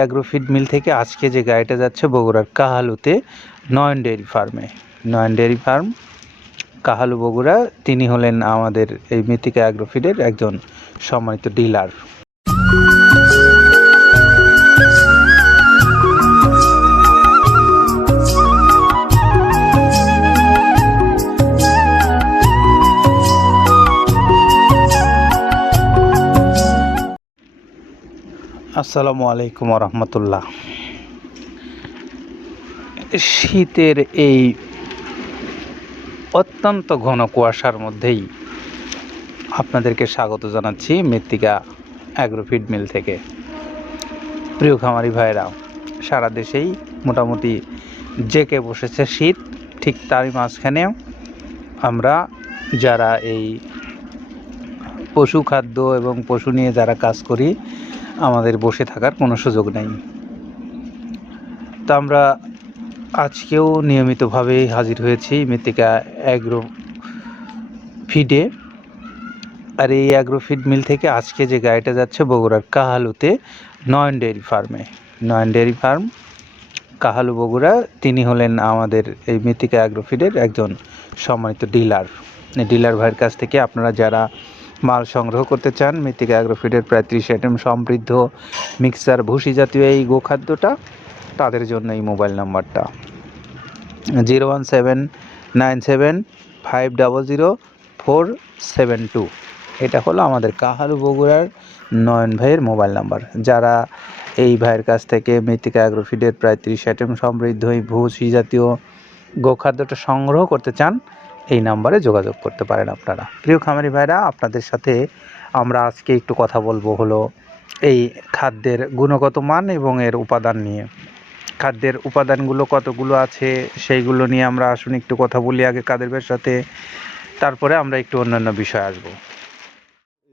Agrofeed মিল থেকে আজকে যে গাড়িটা যাচ্ছে বগুড়ার কাহালুতে নয়ন ডেয়ারি ফার্মে। নয়ন ডেয়ারি ফার্ম, কাহালু বগুড়া, তিনি হলেন আমাদের এই মৃত্তিকা অ্যাগ্রোফিডের একজন সম্মানিত ডিলার। আসসালামু আলাইকুম রহমতুল্লাহ শীতের এই অত্যন্ত ঘন কুয়াশার মধ্যেই আপনাদেরকে স্বাগত জানাচ্ছি মৃত্তিকা অ্যাগ্রোফিড মিল থেকে। প্রিয় খামারি ভাইরা সারা দেশেই মোটামুটি জেকে বসেছে শীত, ঠিক তারই মাঝখানে আমরা যারা এই পশু খাদ্য এবং পশু নিয়ে যারা কাজ করি আমাদের বসে থাকার কোনো সুযোগ নেই। তো আমরা আজকেও নিয়মিতভাবে হাজির হয়েছি মৃত্তিকা অ্যাগ্রো ফিডে আর এই অ্যাগ্রো ফিড মিল থেকে আজকে যে গাড়িটা যাচ্ছে বগুড়ার কাহালুতে নয়ন ডেয়ারি ফার্মে। নয়ন ডেয়ারি ফার্ম কাহালু বগুড়া, তিনি হলেন আমাদের এই মৃত্তিকা অ্যাগ্রো ফিডের একজন সম্মানিত ডিলার। ডিলার ভাইয়ের কাছ থেকে আপনারা যারা মাল সংগ্রহ করতে চান, মৃত্তিকা অ্যাগ্রোফিডের প্রায় ত্রিশ আইটেম সমৃদ্ধ মিক্সার ভুসি জাতীয় এই গোখাদ্যটা, তাদের জন্য এই মোবাইল নাম্বারটা zero one seven nine seven five double zero four seven two. এটা হলো আমাদের কাহালু বগুড়ার নয়ন ভাইয়ের মোবাইল নাম্বার যারা এই ভাইয়ের কাছ থেকে মৃত্তিকা অ্যাগ্রোফিডের প্রায় ত্রিশ আইটেম সমৃদ্ধ এই ভুসি জাতীয় গোখাদ্যটা সংগ্রহ করতে চান এই নাম্বারে যোগাযোগ করতে পারেন আপনারা। প্রিয় খামারি ভাইরা, আপনাদের সাথে আমরা আজকে একটু কথা বলব হলো এই খাদ্যের গুণগত মান এবং এর উপাদান নিয়ে। খাদ্যের উপাদানগুলো কতগুলো আছে সেইগুলো নিয়ে আমরা আসুন একটু কথা বলি আগে কাদের ভাইয়ের সাথে। তারপরে আমরা একটু অন্যান্য বিষয় আসব।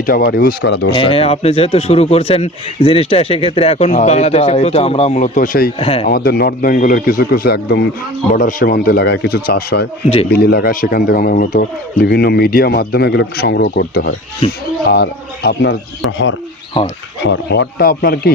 এইটা আবার ইউজ করা দরকার হ্যাঁ আপনি যেহেতু শুরু করছেন জিনিসটা সেক্ষেত্রে এখন বাংলাদেশে এটা আমরা মূলত সেই হ্যাঁ। আমাদের নর্থ বেঙ্গলের কিছু কিছু একদম বর্ডার সীমান্ত এলাকায় কিছু চাষ হয়। বিল এলাকায়। সেখান থেকে আমরা মূলত বিভিন্ন মিডিয়া মাধ্যমে এগুলো সংগ্রহ করতে হয়। আর আপনার হর হর। হর হরটা আপনার কি?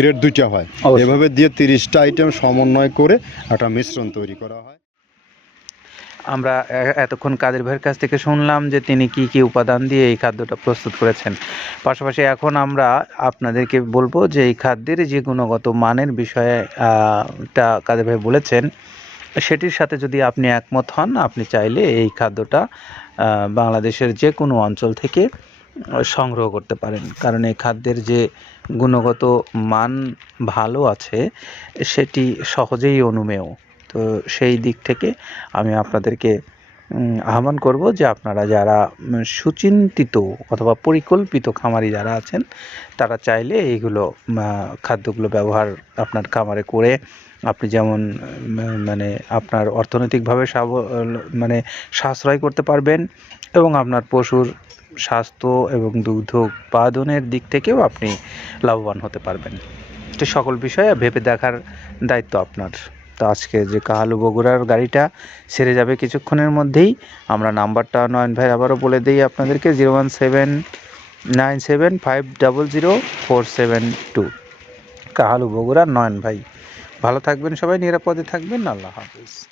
গ্রেড দুইটা হয়। এভাবে দিয়ে তিরিশটা আইটেম সমন্বয় করে একটা মিশ্রণ তৈরি করা হয়। আমরা এতক্ষণ কাদের ভাইয়ের কাছ থেকে শুনলাম যে তিনি কি কি উপাদান দিয়ে এই খাদ্যটা প্রস্তুত করেছেন। পাশাপাশি এখন আমরা আপনাদেরকে বলব যে এই খাদ্যের যে গুণগত মানের বিষয়ে টা কাদের ভাই বলেছেন সেটির সাথে যদি আপনি একমত হন আপনি চাইলে এই খাদ্যটা বাংলাদেশের যে কোনো অঞ্চল থেকে সংগ্রহ করতে পারেন। কারণ এই খাদ্যের যে গুণগত মান ভালো আছে, সেটি সহজেই অনুমেয়। তো সেই দিক থেকে আমি আপনাদেরকে আহ্বান করব যে আপনারা যারা সুচিন্তিত অথবা পরিকল্পিত খামারি যারা আছেন, তারা চাইলে এইগুলো খাদ্যগুলো ব্যবহার আপনার খামারে করে আপনি যেমন মানে আপনার অর্থনৈতিকভাবে সাব মানে সাশ্রয় করতে পারবেন এবং আপনার পশুর স্বাস্থ্য এবং দুগ্ধ উৎপাদনের দিক থেকেও আপনি লাভবান হতে পারবেন। তো সকল বিষয়ে ভেবে দেখার দায়িত্ব আপনার। তো আজকে যে কাহালু বগুড়ার গাড়িটা সেরে যাবে কিছুক্ষণের মধ্যেই, আমরা নাম্বারটা নয়ন ভাই আবারও বলে দিই আপনাদেরকে, zero one seven nine seven five double zero four seven two. Kahalu Bogura Nayan ভাই, ভালো থাকবেন সবাই, নিরাপদে থাকবেন, আল্লাহ হাফিজ।